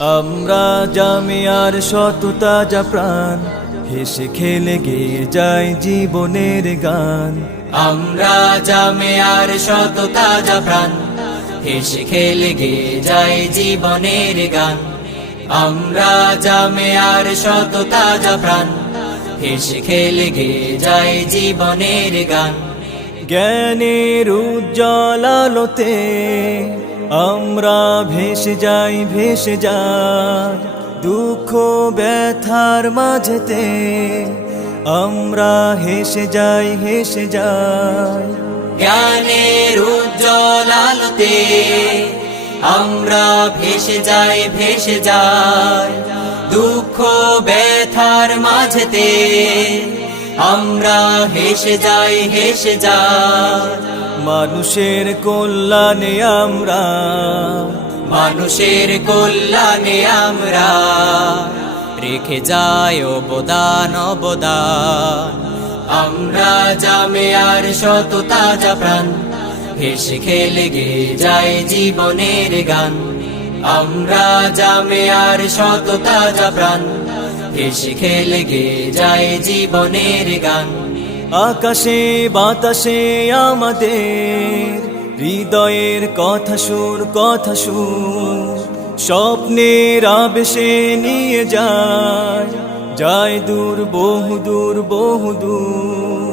আমরা জামিয়ার সততা যা প্রাণ হেসে খেলে গেয়ে যায় জীবনের গান। আমরা জামে আর শত তাজা প্রাণ হেসে খেলে গে যাই জীবনের গান। আমরা জামে আর শত তাজা প্রাণ হেসে খেলে গে যাই জীবনের গান। জ্ঞানের উজ্জ্বল আলোতে আমরা ভেসে যাই ভেসে যাই, দুঃখ ব্যথার মাঝেতে। আমরা হেসে যাই হেসে যাই। জ্ঞানের উজ্জ্বল আলোতে আমরা ভেসে যাই ভেসে যাই। দুঃখ ব্যথার মাঝেতে আমরা হেসে যাই হেসে যাই। মানুষের কল্যাণে আমরা। মানুষের কল্যাণে আমরা। রেখে যাই অবদান অবদান। আমরা জামে আর শত তাজা প্রাণ। হেসে খেলে গে যাই জীবনের গান। আমরা জামে আর শত তাজা প্রাণ। হেসে খেলে গে যাই জীবনের গান। আকাশে, বাতাসে আমাদের, হৃদয়ের কথা সুর কথা সুর। স্বপ্নের আবেশে নিয়ে যায় যায় দূর বহু দূর বহু দূর